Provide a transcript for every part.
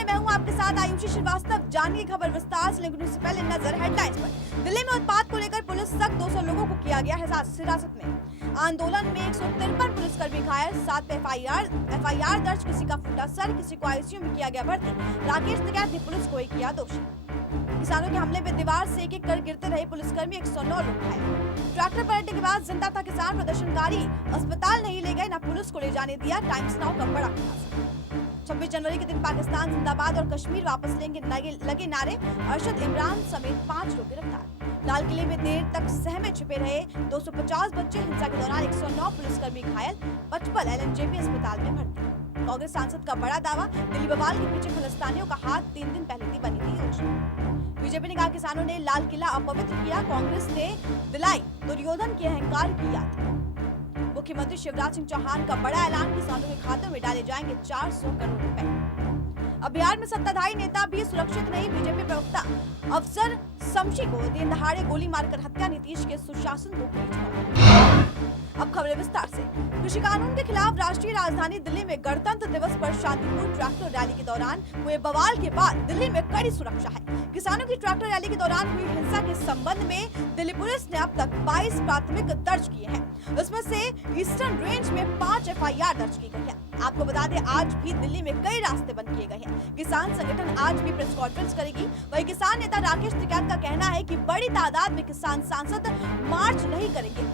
में मैं हूं आपके साथ आयुषी श्रीवास्तव। जानिए खबर विस्तार से, लेकिन उससे पहले नजर हेडलाइंस पर। दिल्ली में उत्पात को लेकर पुलिस सख्त, 200 लोगों को किया गया हिरासत में। आंदोलन में 153 पुलिसकर्मी घायल, 7 एफआईआर दर्ज, किसी का फूटा सर, किसी को आईसीयू में किया गया भर्ती। राकेश टिकैत ने पुलिस को ही किया दोषी। किसानों के हमले में दीवार से एक कर गिरते रहे पुलिसकर्मी, 109 लोग घायल। ट्रैक्टर पलटने के बाद जिंदा था किसान, प्रदर्शनकारी अस्पताल नहीं ले गए, न पुलिस को ले जाने दिया। टाइम्स नाउ का बड़ा खुलासा। 26 जनवरी के दिन पाकिस्तान जिंदाबाद और कश्मीर वापस लेंगे लगे नारे। अरशद इमरान समेत 5 लोग गिरफ्तार। लाल किले में देर तक सहमे छिपे रहे 250 बच्चे, हिंसा के दौरान 109 पुलिसकर्मी घायल। 55 एलएनजेपी अस्पताल में भर्ती। कांग्रेस सांसद का बड़ा दावा, दिल्ली बवाल के पीछे खालिस्तानियों का हाथ, 3 दिन पहले ही बनी थी योजना। बीजेपी ने कहा किसानों ने लाल किला अपवित्र किया, कांग्रेस ने दिलाई दुर्योधन के अहंकार की याद। मुख्यमंत्री शिवराज सिंह चौहान का बड़ा ऐलान, किसानों के खातों में डाले जाएंगे 400 करोड़ रुपए। अब बिहार में सत्ताधारी नेता भी सुरक्षित नहीं, बीजेपी प्रवक्ता अफसर शमशी को दिन दहाड़े गोली मारकर हत्या, नीतीश के सुशासन को पूरी चुनौती। अब खबरें विस्तार से। कृषि कानून के खिलाफ राष्ट्रीय राजधानी दिल्ली में गणतंत्र दिवस पर शांतिपूर्ण ट्रैक्टर रैली के दौरान हुए बवाल के बाद दिल्ली में कड़ी सुरक्षा है। किसानों की ट्रैक्टर रैली के दौरान हुई हिंसा के संबंध में दिल्ली पुलिस ने अब तक 22 प्राथमिक दर्ज किए हैं। इसमें से ईस्टर्न रेंज में 5 एफआईआर दर्ज की गई है। आपको बता दें, आज भी दिल्ली में कई रास्ते बंद किए गए हैं। किसान संगठन आज भी प्रेस कॉन्फ्रेंस करेगी। वहीं किसान नेता राकेश टिकैत का कहना है कि बड़ी तादाद में किसान सांसद मार्च नहीं करेंगे।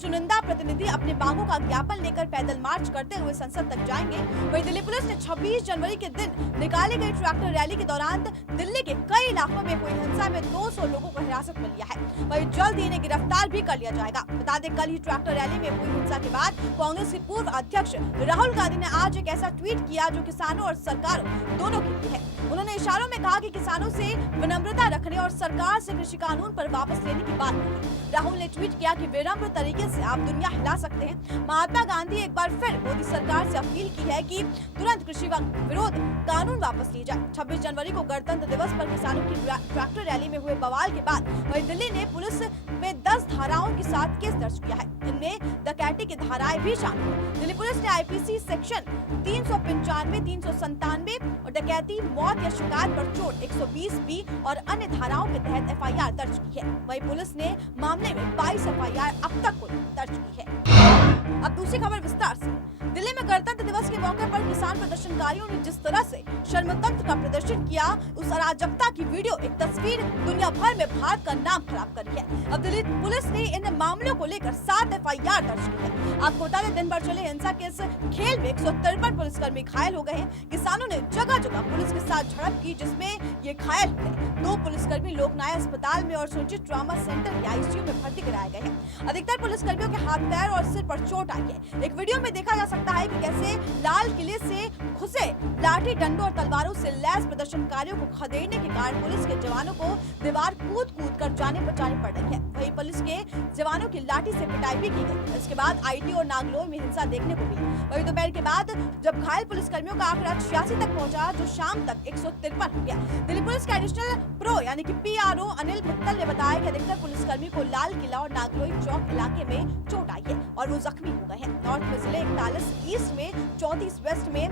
चुनिंदा प्रतिनिधि अपने मांगों का ज्ञापन लेकर पैदल मार्च करते हुए संसद तक जाएंगे। वहीं दिल्ली पुलिस ने 26 जनवरी के दिन निकाली गई ट्रैक्टर रैली के दौरान दिल्ली के कई इलाकों में हुई हिंसा में 200 लोगों को हिरासत में लिया है। वहीं जल्द ही इन्हें गिरफ्तार भी कर लिया जाएगा। बता दें, कल ही ट्रैक्टर रैली में हुई हिंसा के बाद कांग्रेस के पूर्व अध्यक्ष राहुल गांधी ने आज एक ऐसा ट्वीट किया जो किसानों और सरकारों दोनों के लिए है। उन्होंने इशारों में कहा कि किसानों से विनम्रता रखने और सरकार से कृषि कानून पर वापस लेने की बात कही। राहुल ने ट्वीट किया कि विनम्र तरीके से आप दुनिया हिला सकते हैं। महात्मा गांधी एक बार फिर मोदी सरकार से अपील की है कि तुरंत कृषि विरोध कानून वापस लिए जाए। 26 जनवरी को गणतंत्र दिवस पर किसानों की ट्रैक्टर रैली में हुए बवाल के बाद वहीं दिल्ली ने पुलिस में 10 धाराओं के साथ केस दर्ज किया है। इनमें डकैती की धाराएं भी शामिल हैं। दिल्ली पुलिस ने आईपीसी सेक्शन 395, 397 और डकैती, मौत या शिकायत पर चोट 120 बी और अन्य धाराओं के तहत एफआईआर दर्ज की है। वहीं पुलिस ने मामले में 22 एफआईआर अब तक दर्ज की है। अब दूसरी खबर विस्तार से। दिल्ली में गणतंत्र दिवस के मौके पर किसान प्रदर्शनकारियों ने जिस तरह से शर्मतंत्र का प्रदर्शन किया, उस अराजकता की वीडियो, एक तस्वीर दुनिया भर में भारत का नाम खराब कर रही है। अब दिल्ली पुलिस ने इन मामलों को लेकर 7 एफआईआर दर्ज की है। आपको बता दें, दिन भर चले हिंसा के इस खेल में 153 पुलिसकर्मी घायल हो गए हैं। किसानों ने जगह जगह पुलिस के साथ झड़प की, जिसमें ये घायल हुए। 2 पुलिसकर्मी लोकनायक अस्पताल में और सुरक्षित ट्रॉमा सेंटर के आईसीयू में भर्ती कराए गए हैं। अधिकतर पुलिसकर्मियों के हाथ, पैर और सिर पर चोट आई है। एक वीडियो में देखा जा सकता है कि कैसे लाल किले से घुसे लाठी डंडों और तलवारों से लैस प्रदर्शनकारियों को खदेड़ने के कारण पुलिस के जवानों को दीवार कूद कर जाने बचानी पड़ रही है। वहीं पुलिस के जवानों की लाठी से पिटाई भी की गई। इसके बाद आईटी और नागलोई में हिंसा देखने को मिली। वहीं दोपहर के बाद जब घायल पुलिसकर्मियों का आंकड़ा 86 तक पहुंचा, जो शाम तक 153 हो गया। दिल्ली पुलिस के एडिशनल प्रो यानी कि पीआरओ अनिल मित्तल ने बताया कि अधिकतर पुलिसकर्मी को लाल किला और नागलोई चौक इलाके में चोट आई है और वो जख्मी हो गए हैं। नॉर्थ में जिले 41, ईस्ट में 34, वेस्ट में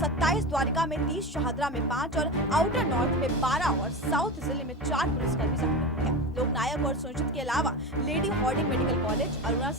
27, द्वारिका में 30, शाहदरा में 5 और आउटर नॉर्थ में 12 और साउथ जिले में 4 पुलिसकर्मी जख्मी हुए हैं। लोकनायक और सुरक्षित के अलावा Lady Hardinge medical college, Aruna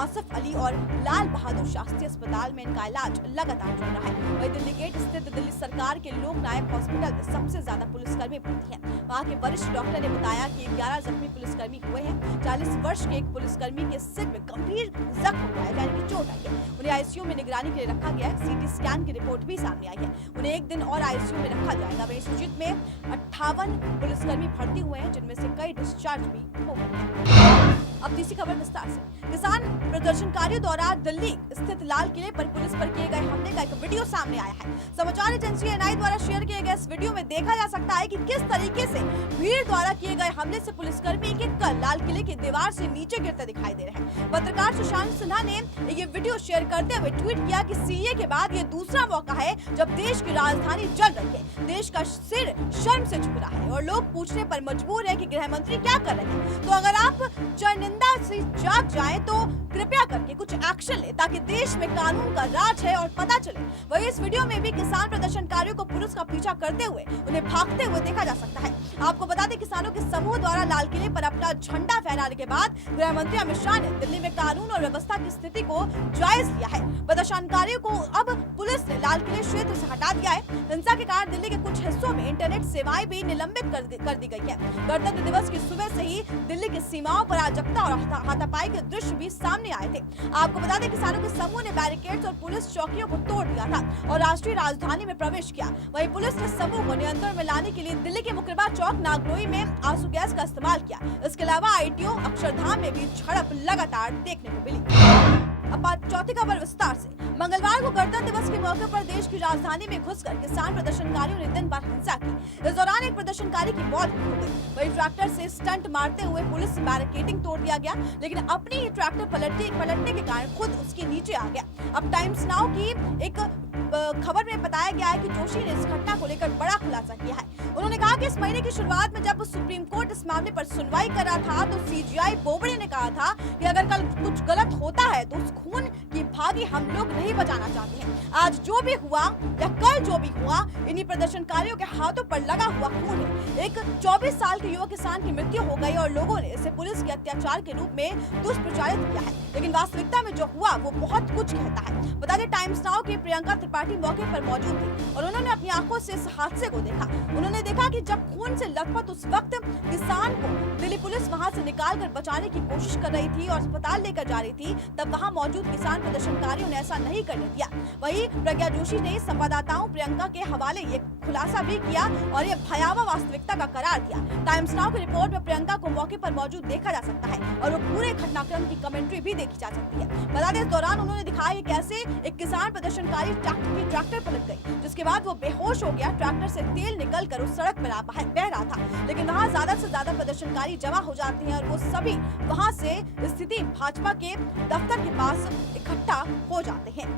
Asaf Ali और लाल बहादुर शास्त्री अस्पताल में इनका इलाज लगातार चल रहा है। वहीं दिल्ली गेट स्थित दिल्ली सरकार के लोकनायक हॉस्पिटल में सबसे ज्यादा पुलिसकर्मी भर्ती हैं। वहाँ के वरिष्ठ डॉक्टर ने बताया कि 11 जख्मी पुलिसकर्मी हुए हैं। 40 वर्ष के एक पुलिसकर्मी के सिर में गंभीर जख्म हुआ है, यानी कि चोट आई है। उन्हें आईसीयू में निगरानी के लिए रखा गया है। सीटी स्कैन की रिपोर्ट भी सामने आई है। उन्हें एक दिन और आईसीयू में रखा जाएगा। वहीं सूचित में 58 पुलिसकर्मी भर्ती हुए हैं, जिनमें से कई डिस्चार्ज भी हो गए हैं। अब तीसरी खबर विस्तार से। किसान प्रदर्शनकारियों द्वारा दिल्ली स्थित लाल किले पर पुलिस पर किए गए हमले का एक वीडियो सामने आया है। समाचार एजेंसी एनआई द्वारा शेयर किए गए इस वीडियो में देखा जा सकता है कि किस तरीके से भीड़ द्वारा किए गए हमले से पुलिसकर्मी एक-एक कर लाल किले की दीवार से नीचे गिरते दिखाई दे रहे हैं। पत्रकार सुशांत सिन्हा ने ये वीडियो शेयर करते हुए ट्वीट किया कि सीए के बाद ये दूसरा मौका है जब देश की राजधानी जल रही है। देश का सिर शर्म से झुक रहा है और लोग पूछने पर मजबूर है कि गृह मंत्री क्या कर रहे हैं। तो अगर आप निंदा से जाग जाए तो कृपया करके कुछ एक्शन ले ताकि देश में कानून का राज है और पता चले। वही इस वीडियो में भी किसान प्रदर्शनकारियों को पुलिस का पीछा करते हुए उन्हें भागते हुए देखा जा सकता है। आपको बता दें, किसानों के समूह द्वारा लाल किले पर अपना झंडा फहराने के बाद गृह मंत्री अमित शाह ने दिल्ली में कानून और व्यवस्था की स्थिति को जायज लिया है। प्रदर्शनकारियों को अब पुलिस ने लाल किले क्षेत्र से हटा दिया है। हिंसा के कारण दिल्ली के कुछ हिस्सों में इंटरनेट सेवाएं भी निलंबित कर दी गई है। गणतंत्र दिवस की सुबह से ही दिल्ली की सीमाओं पर अराजकता और हाथापाई के दृश्य भी सामने आए थे। आपको बता दें, किसानों के समूह ने बैरिकेड्स और पुलिस चौकियों को तोड़ दिया था और राष्ट्रीय राजधानी में प्रवेश किया। वहीं पुलिस ने समूह को नियंत्रण में लाने के लिए दिल्ली के मुकरबा चौक नागलोई में आंसू गैस का इस्तेमाल किया। इसके अलावा आईटीओ अक्षरधाम में भी झड़प लगातार देखने को मिली। अब चौथी खबर विस्तार से। मंगलवार को गणतंत्र दिवस के मौके पर देश की राजधानी में घुसकर किसान प्रदर्शनकारियों ने दिन भर हिंसा की। इस दौरान एक प्रदर्शनकारी की मौत हो गई। वहीं ट्रैक्टर से स्टंट मारते हुए पुलिस से बैरिकेडिंग तोड़ दिया गया, लेकिन अपनी ही ट्रैक्टर पलटने के कारण खुद उसके नीचे आ गया। अब टाइम्स नाउ की एक खबर में बताया गया है कि जोशी ने इस घटना को लेकर बड़ा खुलासा किया है। उन्होंने कहा कि इस महीने की शुरुआत में जब सुप्रीम कोर्ट इस मामले पर सुनवाई कर रहा था तो सीजीआई बोबड़े ने कहा था कि अगर कल कुछ गलत होता है तो उस खून की भागी हम लोग नहीं बचाना चाहते हैं। आज जो भी हुआ या कल जो भी हुआ, इन्हीं प्रदर्शनकारियों के हाथों पर लगा हुआ खून है। एक 24 साल के युवा किसान की मृत्यु हो गई और लोगों ने इसे पुलिस के अत्याचार के रूप में दुष्प्रचारित किया है, लेकिन वास्तविकता में जो हुआ वो बहुत कुछ कहता है। बता दें, टाइम्स नाउ की प्रियंका त्रिपाठी मौके पर मौजूद थी और उन्होंने अपनी आंखों से इस हादसे को देखा। उन्होंने देखा कि जब खून से लथपथ उस वक्त किसान को दिल्ली पुलिस वहां से निकालकर बचाने की कोशिश कर रही थी और अस्पताल लेकर जा रही थी, तब वहां मौजूद किसान प्रदर्शनकारियों ने ऐसा नहीं करने दिया। वहीं प्रज्ञा जोशी ने संवाददाताओं प्रियंका के हवाले ये खुलासा भी किया और ये भयावह वास्तविकता का करार दिया। टाइम्स नाउ की रिपोर्ट में प्रियंका को मौके पर मौजूद देखा जा सकता है और वो पूरे घटनाक्रम की कमेंट्री भी देखी जा सकती है। बता दें, इस दौरान उन्होंने दिखाया कि कैसे एक किसान प्रदर्शनकारी ट्रैक्टर पलट गई, जिसके बाद वो बेहोश हो गया। ट्रैक्टर से तेल निकलकर उस सड़क पर बह रहा था, लेकिन वहाँ ज्यादा से ज्यादा प्रदर्शनकारी जमा हो जाते हैं और वो सभी वहाँ से स्थिति भाजपा के दफ्तर के पास इकट्ठा हो जाते हैं।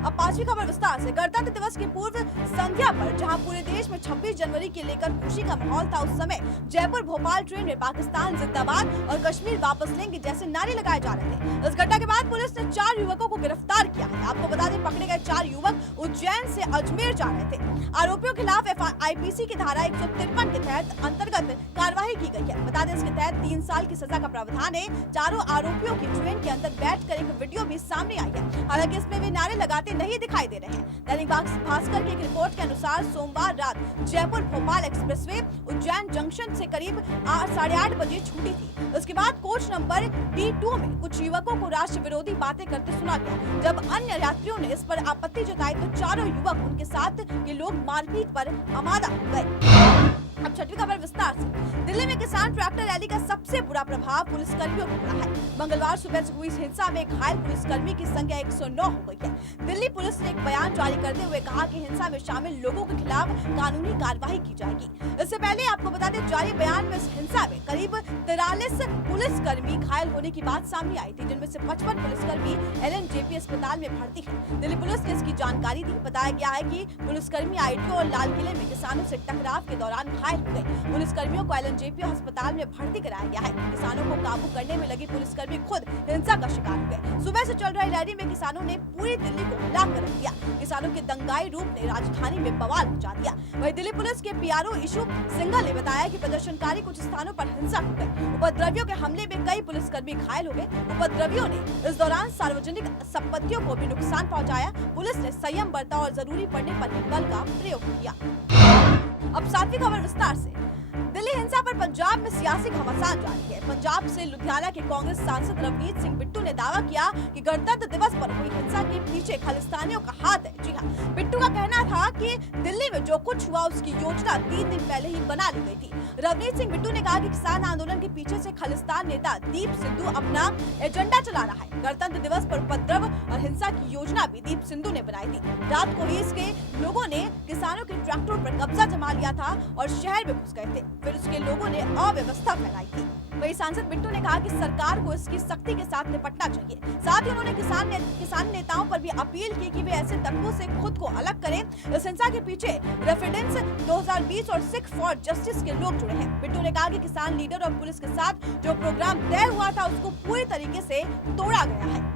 अब पांचवी खबर विस्तार से। गणतंत्र दिवस की पूर्व संध्या पर जहां पूरे देश में 26 जनवरी के लेकर खुशी का माहौल था, उस समय जयपुर भोपाल ट्रेन में पाकिस्तान जिंदाबाद और कश्मीर वापस लेंगे जैसे नारे लगाए जा रहे थे। इस घटना के बाद पुलिस ने 4 युवकों को गिरफ्तार किया है। आपको बता दें, पकड़े गए 4 युवक उज्जैन से अजमेर जा रहे थे। आरोपियों के खिलाफ आईपीसी की धारा 153 के तहत अंतर्गत कार्रवाई की गई है। बता दें, इसके तहत 3 साल की सजा का प्रावधान है। चारों आरोपियों की ट्रेन के अंदर बैठकर एक वीडियो भी सामने आई है। हालांकि इसमें वे नारे लगाते नहीं दिखाई दे रहे हैं। दैनिक भास्कर की एक रिपोर्ट के अनुसार सोमवार रात जयपुर भोपाल एक्सप्रेसवे उज्जैन जंक्शन से करीब 8:30 बजे छूटी थी। उसके बाद कोच नंबर D2 में कुछ युवकों को राष्ट्र विरोधी बातें करते सुना गया। जब अन्य यात्रियों ने इस पर आपत्ति जताई तो चारों युवक उनके साथ के लोग मारपीट पर आमादा हो गए। अब छठी खबर विस्तार से। दिल्ली में किसान ट्रैक्टर रैली का सबसे बुरा प्रभाव पुलिसकर्मियों पर पड़ा है। मंगलवार सुबह से हुई हिंसा में घायल पुलिसकर्मी की संख्या 109 हो गई है। दिल्ली पुलिस ने एक बयान जारी करते हुए कहा कि हिंसा में शामिल लोगों के खिलाफ कानूनी कार्रवाई की जाएगी। इससे पहले आपको बता दें, जारी बयान में इस हिंसा में करीब 43 पुलिसकर्मी घायल होने की बात सामने आई थी, जिनमें से 55 पुलिसकर्मी LNJP अस्पताल में भर्ती है। दिल्ली पुलिस ने इसकी जानकारी दी। बताया गया है कि पुलिसकर्मी आईटीओ और लाल किले में किसानों से टकराव के दौरान घायल हो गए। पुलिसकर्मियों को LNJP अस्पताल में भर्ती कराया गया है। किसानों को काबू करने में लगे पुलिसकर्मी खुद हिंसा का शिकार हो गए। सुबह से चल रही रैली में किसानों ने पूरी दिल्ली को हिला कर रख दिया। किसानों के दंगाई रूप ने राजधानी में बवाल मचा दिया। वहीं दिल्ली पुलिस के PRO इशू सिंघल ने बताया कि प्रदर्शनकारी कुछ स्थानों पर हिंसक हो गए। उपद्रवियों के हमले में कई पुलिसकर्मी घायल हो गए। उपद्रवियों ने इस दौरान सार्वजनिक संपत्तियों को भी नुकसान पहुंचाया। पुलिस ने संयम बरता और जरूरी पड़ने पर ही बल का प्रयोग किया। अब सातवीं खबर विस्तार से। दिल्ली हिंसा पर पंजाब में सियासी घमासान जारी है। पंजाब से लुधियाना के कांग्रेस सांसद रवनीत सिंह बिट्टू ने दावा किया कि गणतंत्र दिवस पर हुई हिंसा के पीछे खालिस्तानियों का हाथ है। जी हाँ, बिट्टू का कहना था कि दिल्ली में जो कुछ हुआ उसकी योजना 3 दिन पहले ही बना ली गई थी। रवनीत सिंह बिट्टू ने कहा कि किसान आंदोलन के पीछे से खालिस्तान नेता दीप सिद्धू अपना एजेंडा चला रहा है। गणतंत्र दिवस पर उपद्रव और हिंसा की योजना भी दीप सिद्धू ने बनाई थी। रात को ही इसके लोगों ने किसानों के ट्रैक्टरों पर कब्जा जमा लिया था और शहर में घुस गए थे। फिर उसके लोगों ने अव्यवस्था फैलाई थी। वही सांसद बिट्टू ने कहा कि सरकार को इसकी सख्ती के साथ निपटना चाहिए। साथ ही उन्होंने किसान नेताओं पर भी अपील की कि वे ऐसे तत्वों से खुद को अलग करें। इस हिंसा के पीछे रेफरेंस 2020 और सिख फॉर जस्टिस के लोग जुड़े हैं। बिट्टू ने कहा कि किसान लीडर और पुलिस के साथ जो प्रोग्राम तय हुआ था उसको पूरी तरीके से तोड़ा गया है।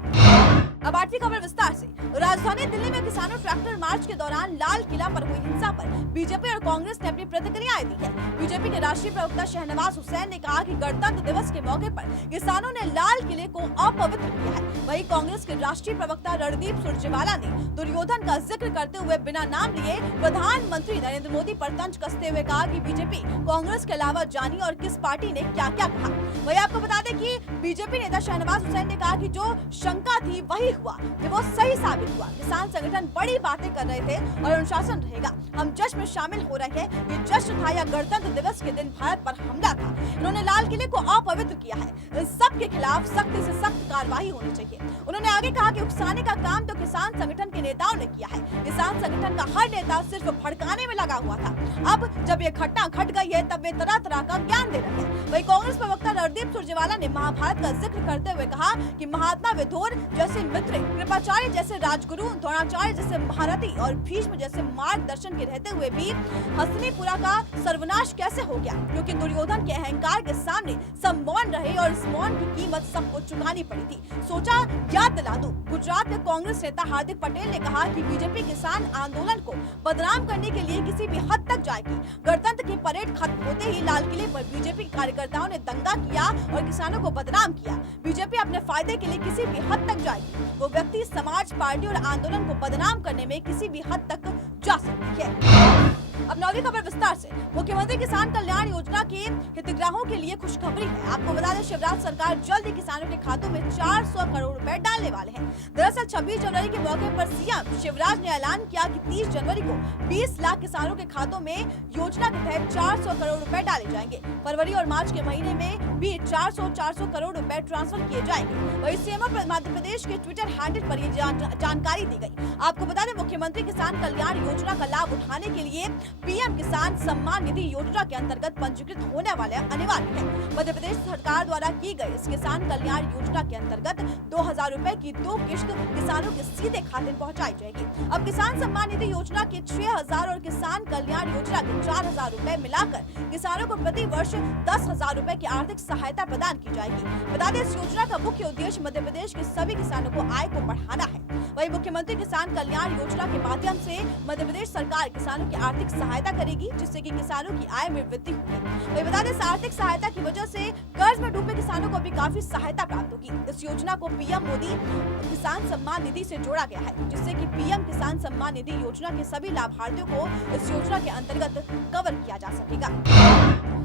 अब आठवीं खबर विस्तार से। राजधानी दिल्ली में किसानों ट्रैक्टर मार्च के दौरान लाल किला पर हुई हिंसा पर बीजेपी और कांग्रेस ने अपनी प्रतिक्रियाएं दी है। बीजेपी के राष्ट्रीय प्रवक्ता शहनवाज हुसैन ने कहा कि गणतंत्र दिवस के मौके पर किसानों ने लाल किले को अपवित्र किया है। वहीं कांग्रेस के राष्ट्रीय प्रवक्ता रणदीप सुरजेवाला ने दुर्योधन का जिक्र करते हुए बिना नाम लिए प्रधानमंत्री नरेंद्र मोदी पर तंज कसते हुए कहा कि बीजेपी कांग्रेस के अलावा जानी और किस पार्टी ने क्या क्या कहा। वही आपको बता दें कि बीजेपी नेता शहनवाज हुसैन ने कहा कि जो शंका थी वही हुआ, वो सही साबित हुआ। किसान संगठन बड़ी बातें कर रहे थे और अनुशासन रहेगा। हम जश्न में शामिल हो रहे हैं। ये जश्न था या गणतंत्र दिवस के दिन भारत पर हमला था। इन्होंने लाल किले को अपवित्र किया है। इन सब के खिलाफ सख्त से सख्त कार्रवाई होनी चाहिए। उन्होंने आगे कहा कि उकसाने का काम तो किसान संगठन के नेताओं ने किया है। किसान संगठन का हर नेता सिर्फ भड़काने में लगा हुआ था। अब जब ये घटना घट गई है तब वे तरह तरह का ज्ञान दे रहे हैं। वही कांग्रेस प्रवक्ता रणदीप सुरजेवाला ने महाभारत का जिक्र करते हुए कहा कि महात्मा विदुर जैसे मित्र, कृपाचार्य जैसे राजगुरु, द्रोणाचार्य जैसे महारथी और भीष्म जैसे मार्गदर्शन के रहते हुए भी हस्तिनापुर का सर्वनाश कैसे हो गया, क्योंकि दुर्योधन के अहंकार के सामने सब मौन रहे और इस मौन की कीमत सबको चुकानी पड़ी थी। सोचा याद दिला दूं। गुजरात के कांग्रेस नेता हार्दिक पटेल ने कहा कि बीजेपी किसान आंदोलन को बदनाम करने के लिए किसी भी हद तक जाएगी। गणतंत्र की परेड खत्म होते ही लाल किले पर बीजेपी कार्यकर्ताओं ने दंगा किया और किसानों को बदनाम किया। बीजेपी अपने फायदे के लिए किसी भी हद तक जाएगी। वो व्यक्ति समाज, पार्टी और आंदोलन को बदनाम करने में किसी भी हद तक जा सकती है। अब नौवीं खबर विस्तार से। मुख्यमंत्री किसान कल्याण योजना के हितग्राहियों के लिए खुशखबरी है। आपको बता दें, शिवराज सरकार जल्द ही किसानों के खातों में 400 करोड़ रुपए डालने वाले हैं। दरअसल 26 जनवरी के मौके पर सीएम शिवराज ने ऐलान किया कि 30 जनवरी को 20 लाख किसानों के खातों में योजना के तहत 400 करोड़ रुपए डाले जाएंगे। फरवरी और मार्च के महीने में भी 400 करोड़ रुपए ट्रांसफर किए जाएंगे। वही सीएम मध्य प्रदेश के ट्विटर हैंडल पर ये जानकारी दी गई। आपको बता दें, मुख्यमंत्री किसान कल्याण योजना का लाभ उठाने के लिए पीएम किसान सम्मान निधि योजना के अंतर्गत पंजीकृत होने वाले अनिवार्य है। मध्य प्रदेश सरकार द्वारा की गई इस किसान कल्याण योजना के अंतर्गत 2000 रुपए की 2 किश्त किसानों के सीधे खाते में पहुंचाई जाएगी। अब किसान सम्मान निधि योजना के 6000 और किसान कल्याण योजना के 4000 रुपए मिलाकर किसानों को प्रति वर्ष 10,000 रुपए की आर्थिक सहायता प्रदान की जाएगी। बता दें, इस योजना का मुख्य उद्देश्य मध्य प्रदेश के सभी किसानों को आय को बढ़ाना है। वही मुख्यमंत्री किसान कल्याण योजना के माध्यम से मध्य प्रदेश सरकार किसानों की आर्थिक सहायता करेगी, जिससे कि किसानों की आय में वृद्धि होगी। वही बता दें, इस आर्थिक सहायता की वजह से कर्ज में डूबे किसानों को भी काफी सहायता प्राप्त होगी। इस योजना को पीएम मोदी किसान सम्मान निधि से जोड़ा गया है, जिससे कि पीएम किसान सम्मान निधि योजना के सभी लाभार्थियों को इस योजना के अंतर्गत कवर किया जा सकेगा।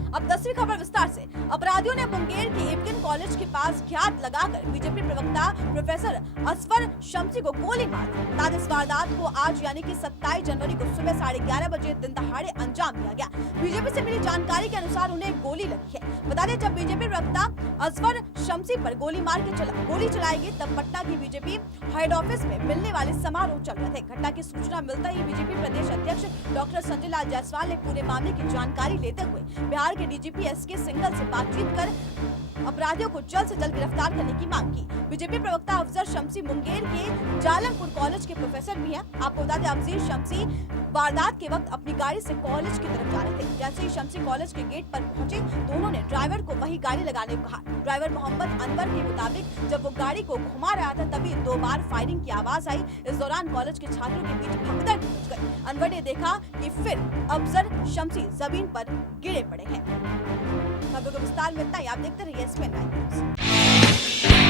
अब 10वीं खबर विस्तार से। अपराधियों ने मुंगेर के एपकिन कॉलेज के पास घात लगाकर बीजेपी प्रवक्ता प्रोफेसर असफर शम्सी को गोली मार दी। इस वारदात को आज यानी कि 27 जनवरी को सुबह 11:30 बजे दिन दहाड़े अंजाम दिया गया। बीजेपी से मिली जानकारी के अनुसार उन्हें गोली लगी है। बता दें, जब बीजेपी प्रवक्ता असफर शम्सी पर गोली चलाई गई तब पटना की बीजेपी हेड ऑफिस में मिलने वाले समारोह चल रहे थे। घटना की सूचना मिलता ही बीजेपी प्रदेश अध्यक्ष डॉक्टर संजय लाल जायसवाल ने पूरे मामले की जानकारी लेते हुए बिहार के डीजीपी एसके सिंघल से बातचीत कर अपराधियों को जल्द से जल्द गिरफ्तार करने की मांग की। बीजेपी प्रवक्ता अफजल शम्सी मुंगेर के जालमपुर कॉलेज के प्रोफेसर भी हैं। आपको बता दें, अफजल शम्सी वारदात के वक्त अपनी गाड़ी से कॉलेज की तरफ जा रहे थे। जैसे ही शम्सी कॉलेज के गेट पर पहुंचे, दोनों ने ड्राइवर को वही गाड़ी लगाने को कहा। ड्राइवर मोहम्मद अनवर के मुताबिक जब वो गाड़ी को घुमा रहा था तभी 2 बार फायरिंग की आवाज आई। इस दौरान कॉलेज के छात्रों के बीच भगदड़ मच गई। अनवर ने देखा कि फिर अफजल शम्सी जमीन पर गिरे पड़े हैं। खबरों को विस्तार में इतना ही। आप देखते रहिए एसपीएन 9 न्यूज़।